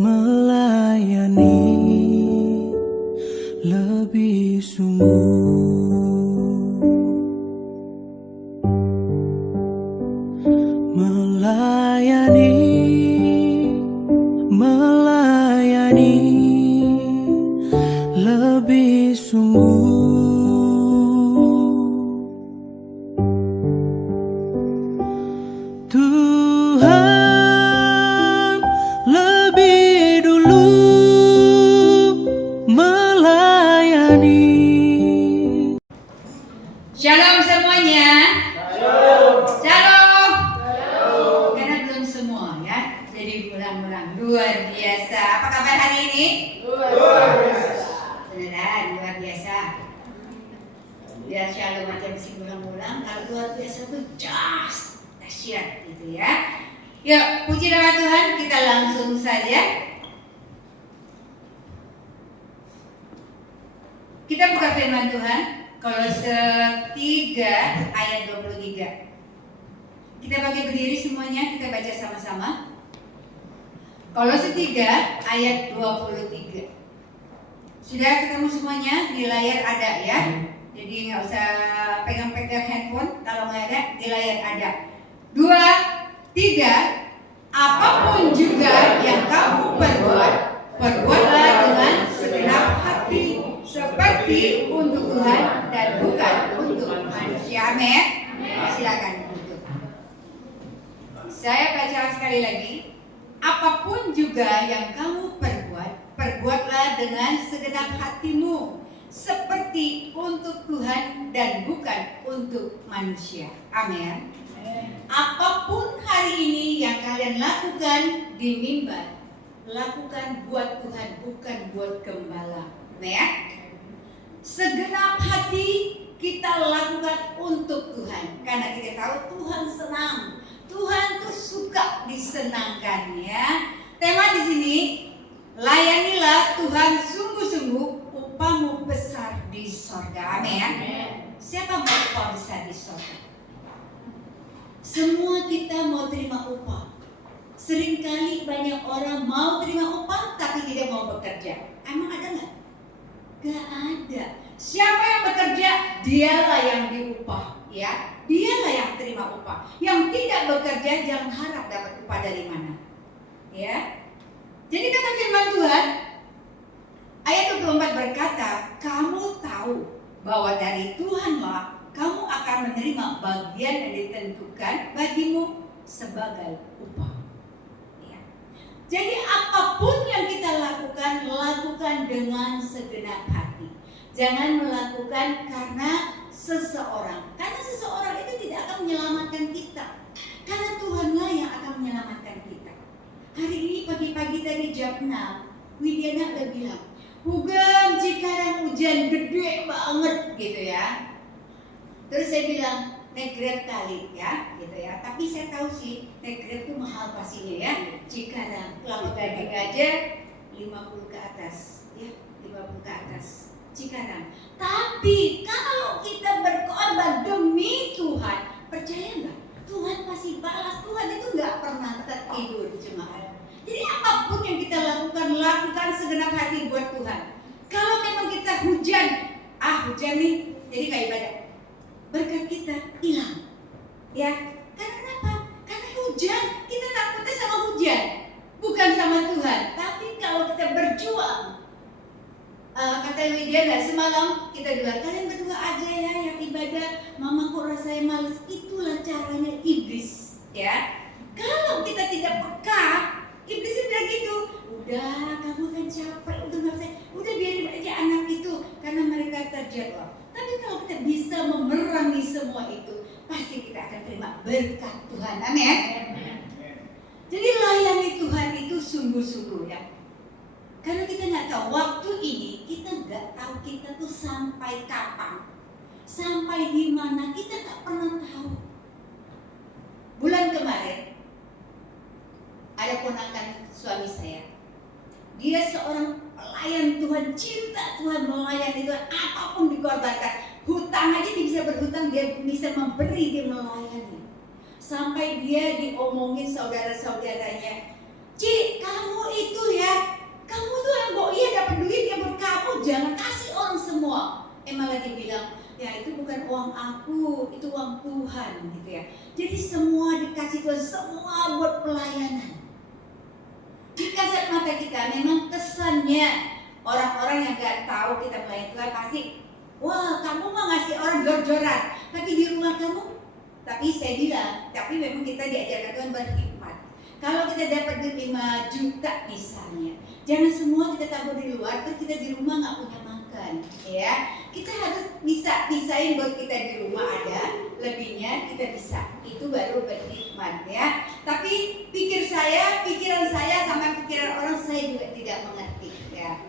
melayani lebih sungguh, melayani lebih sungguh. Tuhan lebih dulu melayani. Shalom semuanya. Shalom. Shalom. Karena belum semua ya, jadi ulang-ulang. Luar biasa. Apa kabar hari ini? Luar biasa. Beneran luar biasa. Ya shalom aja mesti ulang-ulang. Kalau luar biasa tuh just dahsyat gitu ya. Yuk, puji nama Tuhan, kita langsung saja. Kita buka firman Tuhan, Kolose 3 ayat 23. Kita bagi berdiri semuanya, kita baca sama-sama. Kolose 3 ayat 23. Sudah ketemu semuanya, di layar ada ya. Jadi nggak usah pegang-pegang handphone, kalau nggak ada di layar ada. 2, 3. Apapun juga yang kamu perbuat, perbuatlah dengan segenap hati, seperti untuk Tuhan dan bukan untuk manusia. Amin. Silakan duduk. Saya baca sekali lagi. Apapun juga yang kamu perbuat, perbuatlah dengan segenap hatimu, seperti untuk Tuhan dan bukan untuk manusia. Amin. Apapun hari ini yang kalian lakukan di mimbar, lakukan buat Tuhan, bukan buat gembala. Ya? Segenap hati kita lakukan untuk Tuhan, karena kita tahu Tuhan senang. Tuhan tuh suka disenangkan ya. Tema di sini, layanilah Tuhan sungguh-sungguh, upahmu besar di sorga. Amin. Siapa mau upah besar di sorga? Semua kita mau terima upah. Seringkali banyak orang mau terima upah tapi tidak mau bekerja. Emang ada nggak? Gak ada. Siapa yang bekerja, dialah yang diupah, ya. Dialah yang terima upah. Yang tidak bekerja jangan harap dapat upah dari mana, ya. Jadi kata firman Tuhan, ayat 24 berkata, kamu tahu bahwa dari Tuhanlah kamu akan menerima bagian yang ditentukan bagimu sebagai upah. Ya. Jadi apapun yang kita lakukan, lakukan dengan segenap hati. Jangan melakukan karena seseorang. Karena seseorang itu tidak akan menyelamatkan kita. Karena Tuhanlah yang akan menyelamatkan kita. Hari ini pagi-pagi tadi jam 6, Widiana udah bilang, Hugam Cikarang hujan gede banget gitu ya. Terus saya bilang, naik Grab kali ya, gitu ya. Tapi saya tahu sih, naik Grab itu mahal pastinya ya. Cikarang, Kelapa Gading aja 50 ke atas, ya 50 ke atas. Cikarang. Tapi kalau kita berkorban demi Tuhan, percaya nggak? Tuhan pasti balas. Tuhan itu nggak pernah tertidur jemaat. Jadi apapun yang kita lakukan, lakukan segenap hati buat Tuhan. Kalau memang kita hujan hujan nih, jadi nggak ibadah. Berkat kita hilang, ya. Karena apa? Karena hujan, kita takutnya sama hujan, bukan sama Tuhan. Tapi kalau kita berjuang, kata Widiana semalam kita bilang, kalian berdua aja ya yang ibadah. Mama kok rasanya malas. Itulah caranya iblis, ya. Kalau kita tidak peka, iblis bilang gitu. Udah, kamu kan capek, udah biarin aja anak itu, karena mereka terjadwal. Tapi kalau kita bisa memerangi semua itu, pasti kita akan terima berkat Tuhan. Amin. Jadi layani Tuhan itu sungguh-sungguh ya. Karena kita nggak tahu waktu ini, kita nggak tahu kita tuh sampai kapan, sampai di mana, kita nggak pernah tahu. Bulan kemarin ada ponakan suami saya. Dia seorang pelayan Tuhan, cinta Tuhan, melayani Tuhan, apapun dikorbankan. Hutang aja dia bisa berhutang, dia bisa memberi, dia melayani. Sampai dia diomongin saudara-saudaranya, Ci, kamu itu ya uang aku, itu uang Tuhan gitu ya. Jadi semua dikasih Tuhan, semua buat pelayanan. Di kasat mata kita memang kesannya orang-orang yang gak tahu kita melayani Tuhan pasti, wah kamu mah ngasih orang jor-joran, tapi di rumah kamu. Tapi saya bilang, tapi memang kita diajarkan Tuhan berhikmat. Kalau kita dapat duit 5 juta misalnya, jangan semua kita tabur di luar, terus kita di rumah nggak punya makan, ya. Kita harus bisa pisahin buat kita di rumah ada, lebihnya kita bisa. Itu baru berhikmat, ya. Tapi pikiran saya sama pikiran orang saya juga tidak mengerti, ya.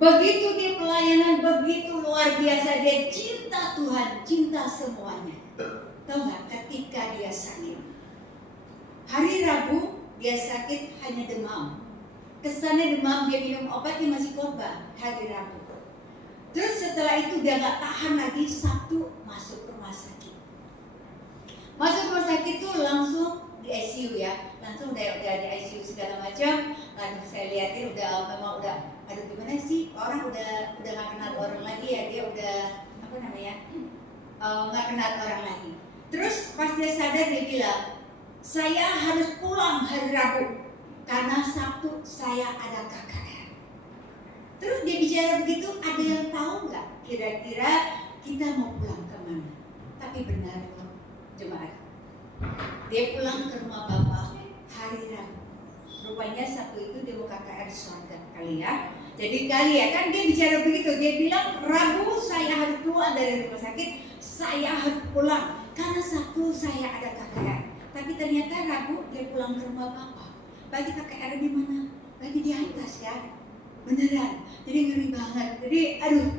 Begitu di pelayanan, begitu luar biasa dia cinta Tuhan, cinta semuanya. Tahu nggak? Ketika dia sakit, hari Rabu dia sakit hanya demam. Kesannya demam, dia minum obat, dia masih khotbah hari Rabu. Terus setelah itu dia nggak tahan lagi, Sabtu masuk rumah sakit. Masuk rumah sakit itu langsung di ICU ya, langsung udah di ICU segala macam. Lalu saya lihatin memang udah, aduh gimana sih, orang udah nggak kenal orang lagi ya, dia udah apa namanya, nggak kenal orang lagi. Terus pas dia sadar dia bilang, saya harus pulang hari Rabu karena Sabtu saya ada KKR. Terus dia bicara begitu, ada yang tahu nggak kira-kira kita mau pulang kemana? Tapi benar loh jemaat, dia pulang ke rumah Bapak hari Rabu. Rupanya Sabtu itu dia mau KKR surga kali ya. Jadi kali ya kan dia bicara begitu, dia bilang Rabu saya harus keluar dari rumah sakit, saya harus pulang karena Sabtu saya ada KKR. Tapi ternyata Rabu dia pulang ke rumah Bapak. Bagi KKR di mana? Bagi di atas ya. Beneran. Jadi ngeri banget. Jadi aduh.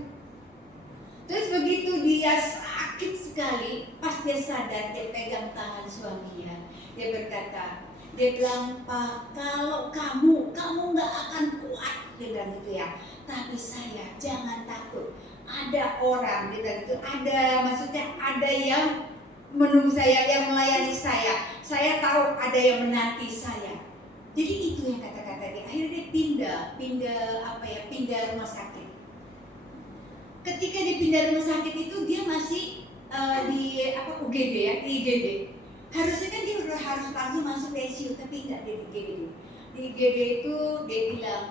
Terus begitu dia sakit sekali, pas dia sadar dia pegang tangan suaminya. Dia berkata, dia bilang, "Pak, kalau kamu nggak akan kuat," dia bilang gitu ya. "Tapi saya jangan takut. Ada orang," dia bilang gitu, maksudnya ada yang menunggu saya, yang melayani saya. Saya tahu ada yang menanti saya. Jadi itu yang kata-kata dia. Akhirnya dia pindah rumah sakit. Ketika dia pindah rumah sakit itu dia masih di UGD ya, di IGD. Harusnya kan dia udah harus langsung masuk ICU, tapi enggak, dia di IGD. Di IGD itu dia bilang,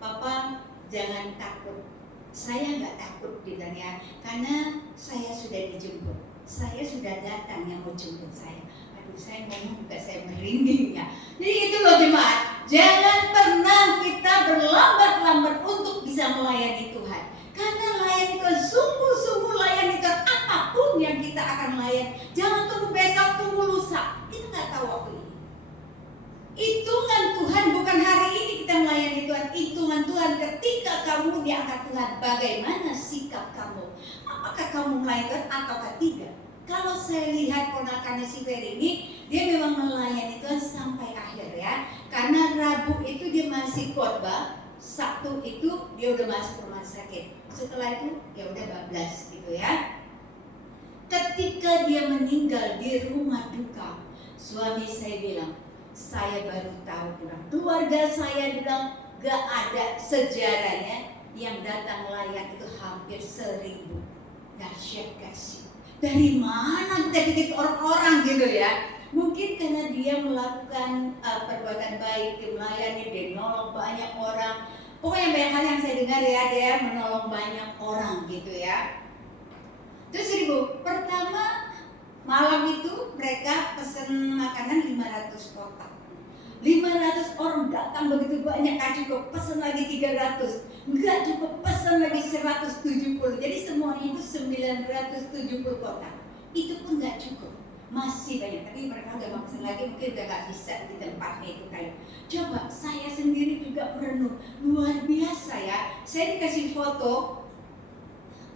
"Papa jangan takut. Saya nggak takut," bilang ya, "karena saya sudah dijemput. Saya sudah datang yang mau jemput saya." Aduh, saya ngomong juga saya merinding ya. Jadi itu loh jemaat, jangan pernah kita berlambat-lambat untuk bisa melayani Tuhan. Karena layani Tuhan, sungguh-sungguh layani Tuhan, apapun yang kita akan layani. Jangan tunggu besok, tunggu lusa. Kita nggak tahu waktu ini. Hitungan Tuhan bukan hari ini kita melayani Tuhan. Hitungan Tuhan ketika kamu diangkat Tuhan. Bagaimana sikap kamu? Apakah kamu melayani Tuhan ataukah tidak? Kalau saya lihat ponakannya si Ferry ini, dia memang melayani Tuhan sampai akhir ya. Karena Rabu itu dia masih khotbah, Sabtu itu dia udah masuk rumah sakit. Setelah itu ya udah bablas gitu ya. Ketika dia meninggal di rumah duka, suami saya bilang, "Saya baru tahu," bilang, "keluarga saya," bilang, "gak ada sejarahnya yang datang layan itu hampir 1.000. Dahsyat kasih. Dari mana kita pikir orang-orang gitu ya? Mungkin karena dia melakukan perbuatan baik, dia melayani, dia menolong banyak orang. Pokoknya banyak hal yang saya dengar ya, dia menolong banyak orang gitu ya. Terus Ibu, pertama malam itu mereka pesen makanan 500 kotak. 500 orang datang begitu banyak, gak cukup, pesen lagi 300, gak cukup, pesen lagi 170. Jadi semuanya itu 970 kotak. Itu pun gak cukup, masih banyak. Tapi mereka udah mau pesen lagi, mungkin udah gak bisa di tempatnya itu kayak. Coba saya sendiri juga merenung, luar biasa ya. Saya dikasih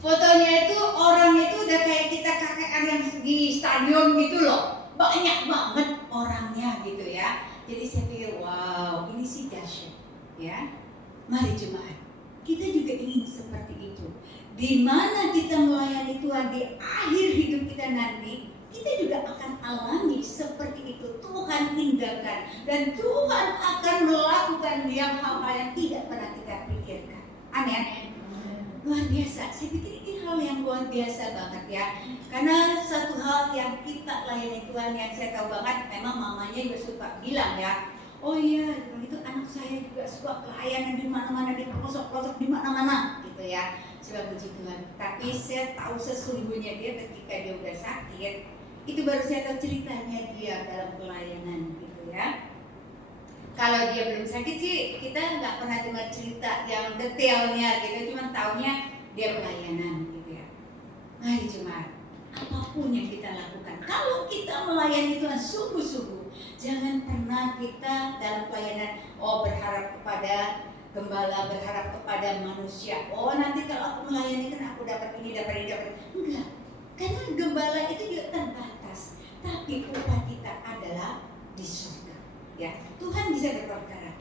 fotonya itu orangnya itu udah kayak kita KKR yang di stadion gitu loh. Banyak banget orangnya gitu ya. Jadi saya pikir, wow, ini sih dahsyat ya. Mari jemaat, kita juga ingin seperti itu. Di mana kita melayani Tuhan di akhir hidup kita nanti, kita juga akan alami seperti itu. Tuhan tindakan dan Tuhan akan melakukan yang hal-hal yang tidak pernah kita pikirkan. Amin. Luar biasa. Saya pikir ini hal yang luar biasa banget ya. Karena satu hal yang kita layani Tuhan yang saya tahu banget, memang mamanya juga suka bilang ya, oh iya, itu anak saya juga suka pelayanan di mana-mana, di pelosok-pelosok di mana-mana gitu ya. Coba puji Tuhan. Tapi saya tahu sesungguhnya dia ketika dia udah sakit, itu baru saya tahu ceritanya dia dalam pelayanan gitu ya. Kalau dia belum sakit sih kita nggak pernah dengar cerita yang detailnya gitu, cuma taunya dia pelayanan gitu ya. Mari jemaat, apapun yang kita lakukan, kalau kita melayani Tuhan sungguh-sungguh, jangan pernah kita dalam pelayanan berharap kepada gembala, berharap kepada manusia. Oh nanti kalau aku melayani kan aku dapat ini, dapat ini, dapat ini. Enggak, karena gembala itu juga terbatas. Tapi upah kita adalah di surga. Ya, Tuhan bisa berperkara.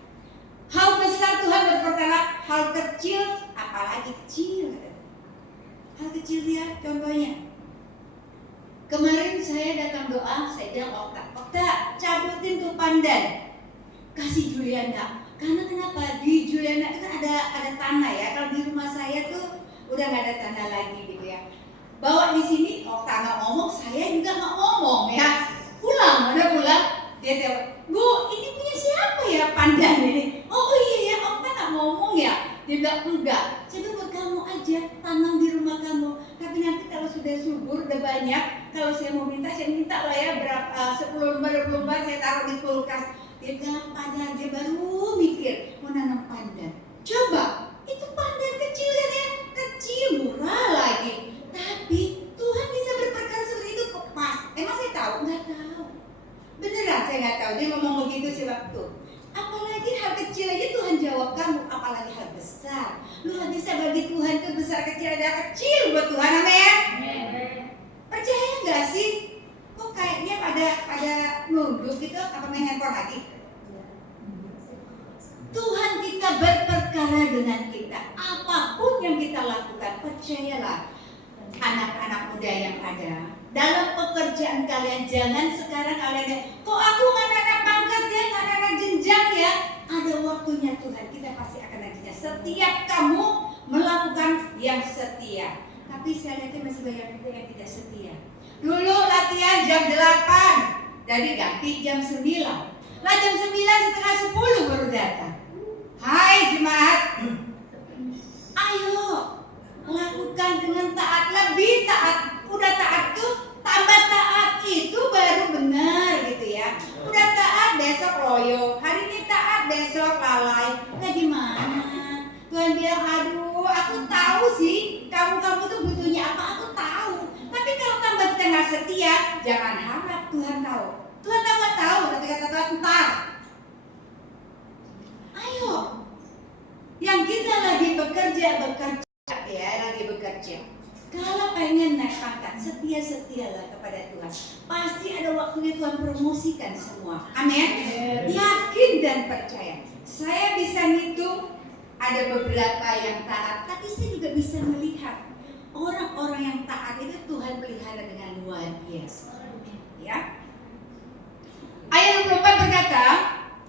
Hal besar Tuhan berperkara, hal kecil apalagi kecil. Hal kecil ya, contohnya. Kemarin saya datang doa, saya bilang Okta, cabutin tuh pandan, kasih Juliana. Karena kenapa? Di Juliana itu kan ada tanah ya. Kalau di rumah saya tuh udah nggak ada tanah lagi gitu ya. Bawa di sini, Okta nggak ngomong, saya juga nggak ngomong ya. Pulang, dia jawab, Bu, ini punya siapa ya pandan ini? Oh iya ya, Okta nggak ngomong ya. Dia bilang enggak, jadi buat kamu aja, tanam di rumah kamu. Tapi nanti kalau sudah subur, udah banyak, kalau saya mau minta, saya minta lah ya berapa 10 lembar, 20 lembar saya taruh di kulkas. Dia bilang pandan, dia baru mikir mau nanam pandan. Coba, itu pandan kecil kan ya, kecil murah lagi. Tapi Tuhan bisa berperkara seperti itu kok pas. Emang saya tahu? Nggak tahu. Beneran saya nggak tahu. Dia ngomong begitu sih waktu. Apalagi hal kecil aja Tuhan jawab kamu, apalagi hal besar. Lu nggak bisa bagi Tuhan itu besar kecil ada kecil buat Tuhan, amin. Percaya nggak sih? Kok kayaknya pada nunduk gitu, apa main handphone lagi? Tuhan kita berperkara dengan kita. Apapun yang kita lakukan, percayalah anak-anak muda yang ada. Dalam pekerjaan kalian, jangan sekarang kalian kok aku nggak ada pangkat ya, nggak ada jenjang ya. Ada waktunya Tuhan, kita pasti akan nantinya. Setiap kamu melakukan yang setia. Tapi saya lihat masih banyak juga yang tidak setia. Dulu latihan jam 8, jadi ganti jam 9. Lah jam 9 setengah 10 baru datang. Hai jemaat, ayo lakukan dengan taat, lebih taat. Udah taat tuh tambah taat, itu baru benar gitu ya. Udah taat besok loyo, hari ini taat besok lalai. Nah gimana? Tuhan bilang aduh aku tahu sih kamu tuh butuhnya apa, aku tahu. Tapi kalau tambah kita nggak setia, jangan harap Tuhan tahu. Tuhan nggak tahu, tapi kata Tuhan ntar. Ayo, yang kita lagi bekerja ya, lagi bekerja. Kalau pengen naik pangkat, setia-setialah kepada Tuhan. Pasti ada waktunya Tuhan promosikan semua. Amin. Yakin dan percaya. Saya bisa ngitung ada beberapa yang taat, tapi saya juga bisa melihat orang-orang yang taat itu Tuhan pelihara dengan luar biasa. Ya. Ayat 24 berkata,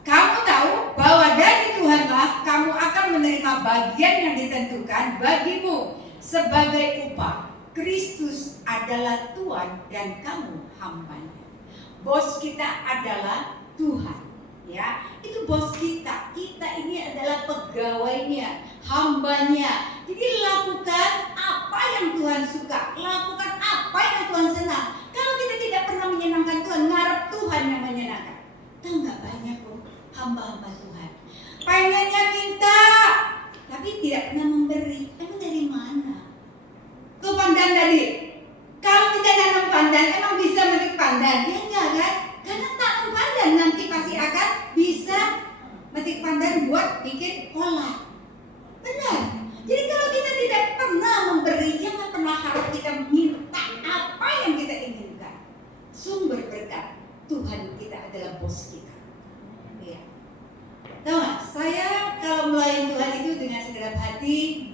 kamu tahu bahwa dari Tuhanlah kamu akan menerima bagian yang ditentukan bagimu sebagai upah. Kristus adalah Tuhan dan kamu hambanya. Bos kita adalah Tuhan, ya. Itu bos kita. Kita ini adalah pegawainya, hambanya. Jadi lakukan apa yang Tuhan suka, lakukan apa yang Tuhan senang. Kalau kita tidak pernah menyenangkan Tuhan, ngarep Tuhan yang menyenangkan. Tahu nggak banyak kok hamba-hamba Tuhan. Pengennya minta, tapi tidak pernah memberi. Emang dari mana? Tuh pandan tadi, kalau tidak nanam pandan, emang bisa memetik pandan? Ya enggak kan? Karena tanam pandan nanti pasti akan bisa memetik pandan buat bikin kolak. Benar. Jadi kalau kita tidak pernah memberi, jangan pernah harap kita minta apa yang kita inginkan. Sumber berkat Tuhan kita adalah bos kita. Ya. Tahu nggak? Saya kalau melayani Tuhan itu dengan segenap hati.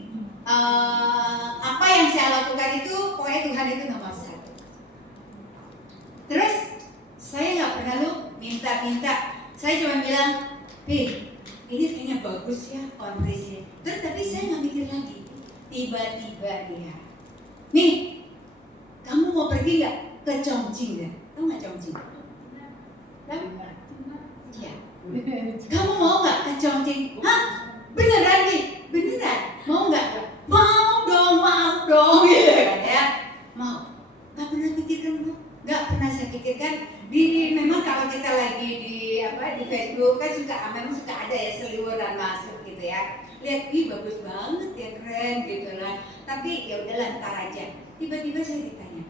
Apa yang saya lakukan itu pokoknya Tuhan itu nomor 1. Terus saya nggak pernah minta. Saya cuma bilang, ini kayaknya bagus ya konferensi. Terus tapi saya nggak mikir lagi. Tiba-tiba dia nih, kamu mau pergi nggak ke Chongqing ya? Tahu nggak Chongqing? Iya. Kamu mau nggak ke Chongqing? Hah? Beneran nih? Beneran? Mau nggak? Mau dong, gitu kan ya? Mau? Nggak pernah pikirkan bu? Nggak pernah saya pikirkan. Memang kalau kita lagi di Facebook kan memang suka ada ya seliweran masuk gitu ya. Lihat, ih bagus banget ya, keren gitu lah. Tapi ya udahlah, ntar aja. Tiba-tiba saya ditanya,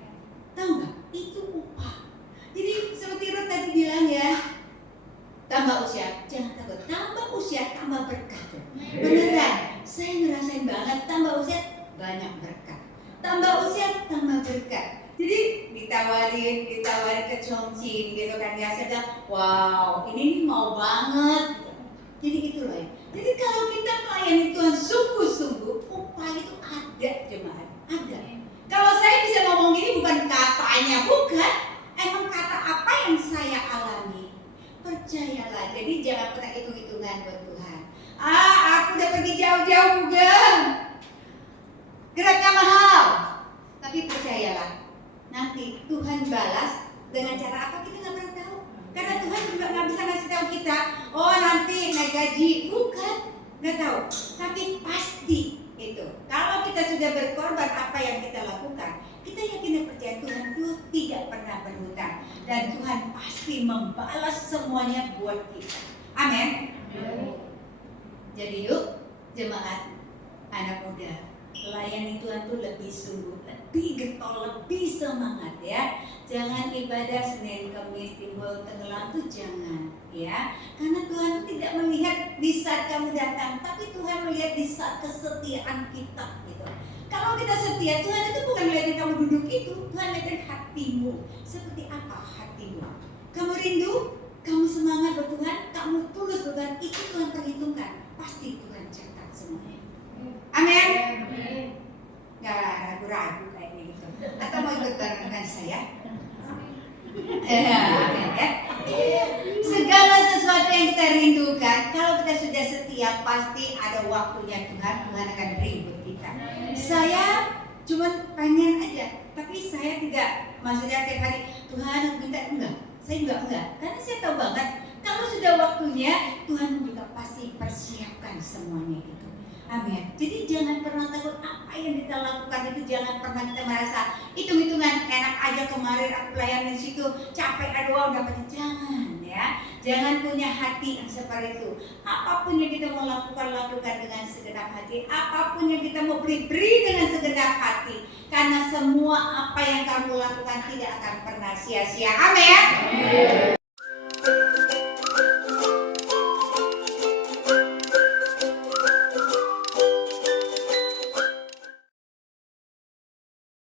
tahu nggak? Itu upah. Jadi seperti Ruth tadi bilang ya, tambah usia, jangan takut. Tambah usia, tambah berkah. Beneran, saya ngerasain banget. Tambah usia, banyak berkah. Tambah usia, tambah berkah. Jadi ditawarin ke Chongqing gitu kan ya. Saya bilang, wow, ini mau banget. Jadi gitu loh ya. Jadi kalau kita melayani Tuhan sungguh-sungguh, upah itu ada, jemaat, ada. Kalau saya bisa ngomong gini bukan katanya, bukan. Emang kata apa yang saya alami. Percayalah, jadi jangan pernah hitung-hitungan buat Tuhan. Aku udah pergi jauh-jauh bukan. Geraknya mahal. Tapi percayalah, nanti Tuhan balas dengan cara apa kita nggak pernah tahu. Karena Tuhan juga nggak bisa ngasih tahu kita, oh nanti naik gaji, bukan, nggak tahu. Tapi pasti itu. Kalau kita sudah berkorban apa yang kita lakukan, kita yakin dan percaya Tuhan itu tidak pernah berhutang dan Tuhan pasti membalas semuanya buat kita. Amin. Jadi yuk jemaat, anak muda, layani Tuhan tuh lebih sungguh, lebih getol, lebih semangat ya. Jangan ibadah Senin, Kamis, timbul, tenggelam tuh jangan ya. Karena Tuhan tuh tidak melihat di saat kamu datang, tapi Tuhan melihat di saat kesetiaan kita gitu. Kalau kita setia, Tuhan itu bukan melihat kamu duduk itu, Tuhan lihat hatimu. Seperti apa hatimu? Kamu rindu, kamu semangat buat Tuhan, kamu tulus buat Tuhan, itu Tuhan perhitungkan. Pasti Tuhan catat semuanya. Amin. Gak ragu-ragu kayaknya gitu. Atau mau ikut bareng dengan saya? Amin ya. Segala sesuatu yang kita rindukan, kalau kita sudah setia, pasti ada waktunya Tuhan akan beri buat kita. Saya cuma pengen aja, tapi saya tidak, maksudnya tiap hari Tuhan minta, enggak. Saya juga enggak, karena saya tahu banget kalau sudah waktunya Tuhan juga pasti persiapkan semuanya itu. Amin. Jadi jangan pernah takut apa yang kita lakukan itu, jangan pernah kita merasa hitung-hitungan enak aja kemarin aku pelayanin situ capek aduh dapat, jangan ya. Jangan punya hati yang seperti itu. Apapun yang kita mau lakukan dengan segenap hati. Apapun yang kita mau beri dengan segenap hati. Karena semua apa yang kamu lakukan tidak akan pernah sia-sia. Amin.